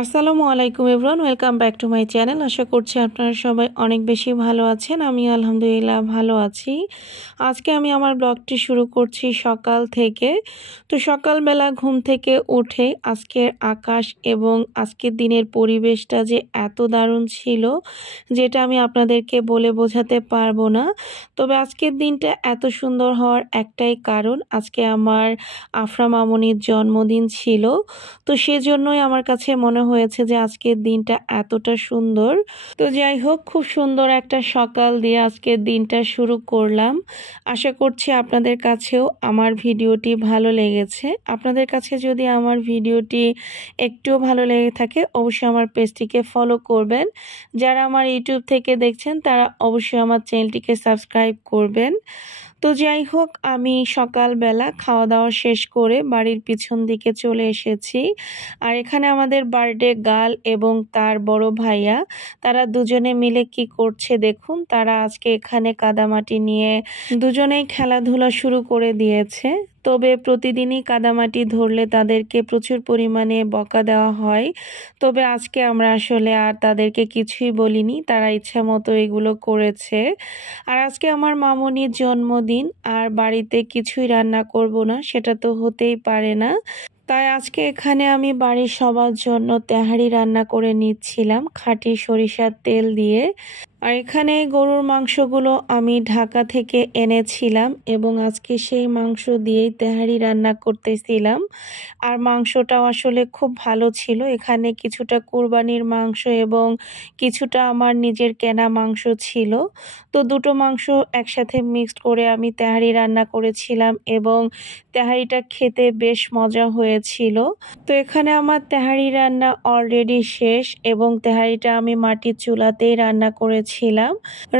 আসসালামু আলাইকুম everyone, welcome back to my channel. আশা করছি আপনারা সবাই অনেক বেশি ভালো আছেন। আমি আলহামদুলিল্লাহ ভালো আছি। আজকে আমি আমার ব্লগটি শুরু করছি সকাল থেকে। তো সকালবেলা ঘুম থেকে উঠে আজকের আকাশ এবং আজকের দিনের পরিবেশটা যে এত দারুণ ছিল, যেটা আমি আপনাদেরকে বলে বোঝাতে পারবো না। তবে আজকের দিনটা এত সুন্দর হওয়ার একটাই কারণ, আজকে আমার আফরা মামুনির জন্মদিন ছিল। তো সেজন্যই আমার কাছে মনে হয়েছে যে আজকের দিনটা এতটা সুন্দর। তো যাই হোক, খুব সুন্দর একটা সকাল দিয়ে আজকের দিনটা শুরু করলাম। আশা করছি আপনাদের কাছেও আমার ভিডিওটি ভালো লেগেছে। আপনাদের কাছে যদি আমার ভিডিওটি একটুও ভালো লেগে থাকে, অবশ্যই আমার পেজটিকে ফলো করবেন। যারা আমার ইউটিউব থেকে দেখছেন তারা অবশ্যই আমার চ্যানেলটিকে সাবস্ক্রাইব করবেন। তো যাই হোক, আমি সকালবেলা খাওয়া দাওয়া শেষ করে বাড়ির পিছন দিকে চলে এসেছি। আর এখানে আমাদের বার্থডে গার্ল এবং তার বড় ভাইয়া, তারা দুজনে মিলে কি করছে দেখুন। তারা আজকে এখানে কাদামাটি নিয়ে দুজনেই খেলাধুলা শুরু করে দিয়েছে। তবে প্রতিদিনই কাদামাটি ধরলে তাদেরকে প্রচুর পরিমাণে বকা দেওয়া হয়। তবে আজকে আমরা আসলে আর তাদেরকে কিছুই বলিনি, তারা ইচ্ছা মতো এগুলো করেছে। আর আজকে আমার মামুনির জন্মদিন, আর বাড়িতে কিছুই রান্না করব না সেটা তো হতেই পারে না। তাই আজকে এখানে আমি বাড়ির সবার জন্য তেহারি রান্না করে নিচ্ছিলাম খাঁটি সরিষার তেল দিয়ে। আর এখানে গরুর মাংসগুলো আমি ঢাকা থেকে এনেছিলাম এবং আজকে সেই মাংস দিয়েই তেহারি রান্না করতেছিলাম। আর মাংসটাও আসলে খুব ভালো ছিল। এখানে কিছুটা কুরবানির মাংস এবং কিছুটা আমার নিজের কেনা মাংস ছিল। তো দুটো মাংস একসাথে মিক্সড করে আমি তেহারি রান্না করেছিলাম এবং তেহারিটা খেতে বেশ মজা হয়েছিল। তো এখানে আমার তেহারি রান্না অলরেডি শেষ এবং তেহারিটা আমি মাটির চুলাতেই রান্না করেছিলাম।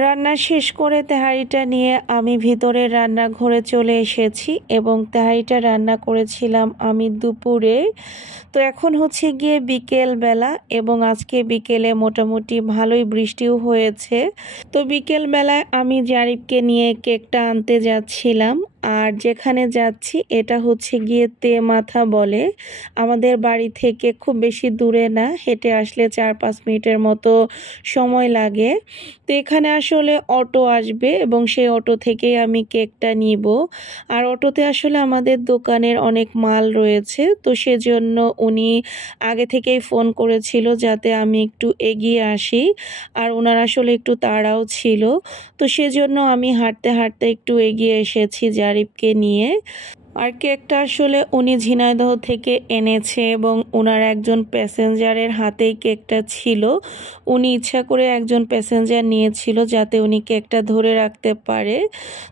রান্না শেষ করে তেহারিটা নিয়ে আমি ভিতরের রান্নাঘরে চলে এসেছি এবং তেহারিটা রান্না করেছিলাম আমি দুপুরে। তো এখন হচ্ছে গিয়ে বিকেল বেলা এবং আজকে বিকেলে মোটামুটি ভালোই বৃষ্টিও হয়েছে। তো বিকেল বেলায় আমি জারিফকে নিয়ে কেকটা আনতে যাচ্ছিলাম। আর যেখানে যাচ্ছি এটা হচ্ছে গিয়ে তেমাথা বলে, আমাদের বাড়ি থেকে খুব বেশি দূরে না, হেঁটে আসলে 4-5 মিনিটের মতো সময় লাগে। তো এখানে আসলে অটো আসবে এবং সেই অটো থেকেই আমি কেকটা নিব। আর অটোতে আসলে আমাদের দোকানের অনেক মাল রয়েছে, তো সেজন্য উনি আগে থেকেই ফোন করেছিল যাতে আমি একটু এগিয়ে আসি। আর ওনার আসলে একটু তাড়াও ছিল, তো সেজন্য আমি হাঁটতে হাঁটতে একটু এগিয়ে এসেছি জারিফকে নিয়ে। আর কেকটা আসলে উনি ঝিনাইদহ থেকে এনেছে এবং ওনার একজন প্যাসেঞ্জারের হাতেই কেকটা ছিল। উনি ইচ্ছা করে একজন প্যাসেঞ্জার নিয়েছিল যাতে উনি কেকটা ধরে রাখতে পারে।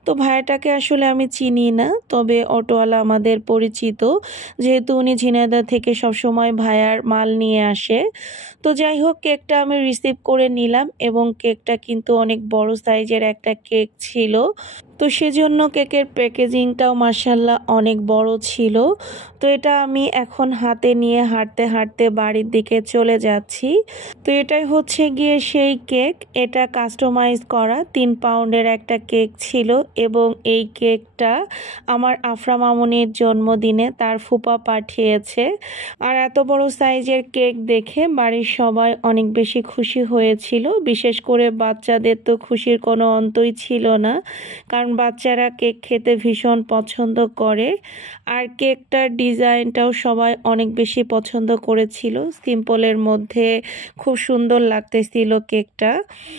তো ভাইয়াটাকে আসলে আমি চিনি না, তবে অটোওয়ালা আমাদের পরিচিত, যেহেতু উনি ঝিনাইদহ থেকে সবসময় ভাইয়ার মাল নিয়ে আসে। তো যাই হোক, কেকটা আমি রিসিভ করে নিলাম এবং কেকটা কিন্তু অনেক বড় সাইজের একটা কেক ছিল। তো সেজন্য কেকের প্যাকেজিংটাও মাশাআল্লাহ অনেক বড় ছিল। তো এটা আমি এখন হাতে নিয়ে হাঁটতে হাঁটতে বাড়ির দিকে চলে যাচ্ছি। তো এটাই হচ্ছে গিয়ে সেই কেক। এটা কাস্টমাইজ করা 3 পাউন্ডের একটা কেক ছিল এবং এই কেকটা আমার আফরা মামুনির জন্মদিনে তার ফুপা পাঠিয়েছে। আর এত বড় সাইজের কেক দেখে বাড়ির সবাই অনেক বেশি খুশি হয়েছিল। বিশেষ করে বাচ্চাদের তো খুশির কোনো অন্তই ছিল না, কারণ বাচ্চারা কেক খেতে ভীষণ পছন্দ করে। আর কেকটার ডিজাইনটাও সবাই অনেক বেশি পছন্দ করেছিল। সিম্পলের মধ্যে খুব সুন্দর লাগতেছিল কেকটা।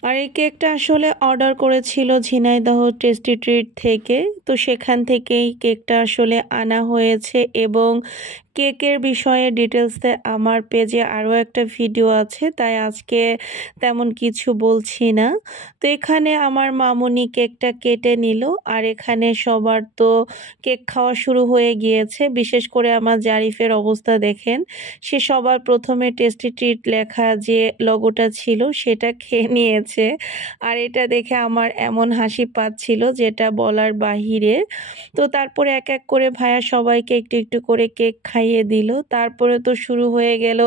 আর এই কেকটা আসলে অর্ডার করেছিল ঝিনাইদহ টেস্টি ট্রিট থেকে, তো সেখান থেকেই কেকটা আসলে আনা হয়েছে। এবং কেকের বিষয়ে ডিটেলসে আমার পেজে আরও একটা ভিডিও আছে, তাই আজকে তেমন কিছু বলছি না। তো এখানে আমার মামুনি কেকটা কেটে নিল আর এখানে সবার তো কেক খাওয়া শুরু হয়ে গিয়েছে। বিশেষ করে আমার জারিফের অবস্থা দেখেন, সে সবার প্রথমে টেস্টি ট্রিট লেখা যে লোগোটা ছিল সেটা খেয়ে নিয়েছে। আর এটা দেখে আমার এমন হাসি পাচ্ছিল যেটা বলার বাহিরে। তো তারপরে এক এক করে ভাইয়া সবাইকে একটু একটু করে কেক খাইয়ে দিল। তারপরে তো শুরু হয়ে গেল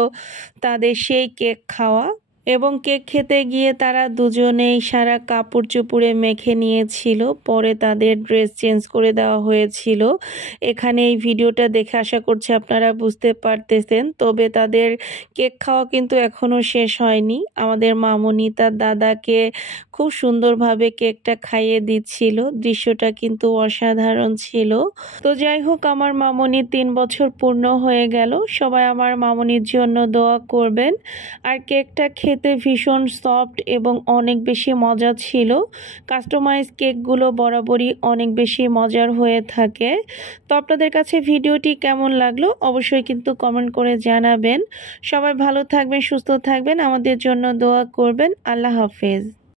তাদের সেই কেক খাওয়া। এবং কেক খেতে গিয়ে তারা দুজনেই সারা কাপড় চোপড়ে মেখে নিয়েছিল। পরে তাদের ড্রেস চেঞ্জ করে দেওয়া হয়েছিল। এখানে এই ভিডিওটা দেখে আশা করছি আপনারা বুঝতে পারতেছেন। তবে তাদের কেক খাওয়া কিন্তু এখনও শেষ হয়নি। আমাদের মামুনি তার দাদাকে খুব সুন্দরভাবে কেকটা খাইয়ে দিচ্ছিল। দৃশ্যটা কিন্তু অসাধারণ ছিল। তো যাই হোক, আমার মামুনির 3 বছর পূর্ণ হয়ে গেল। সবাই আমার মামুনির জন্য দোয়া করবেন। আর কেকটা খেতে ভীষণ সফট এবং অনেক বেশি মজা ছিল। কাস্টমাইজ কেকগুলো বরাবরই অনেক বেশি মজার হয়ে থাকে। তো আপনাদের কাছে ভিডিওটি কেমন লাগলো অবশ্যই কিন্তু কমেন্ট করে জানাবেন। সবাই ভালো থাকবেন, সুস্থ থাকবেন, আমাদের জন্য দোয়া করবেন। আল্লাহ হাফেজ।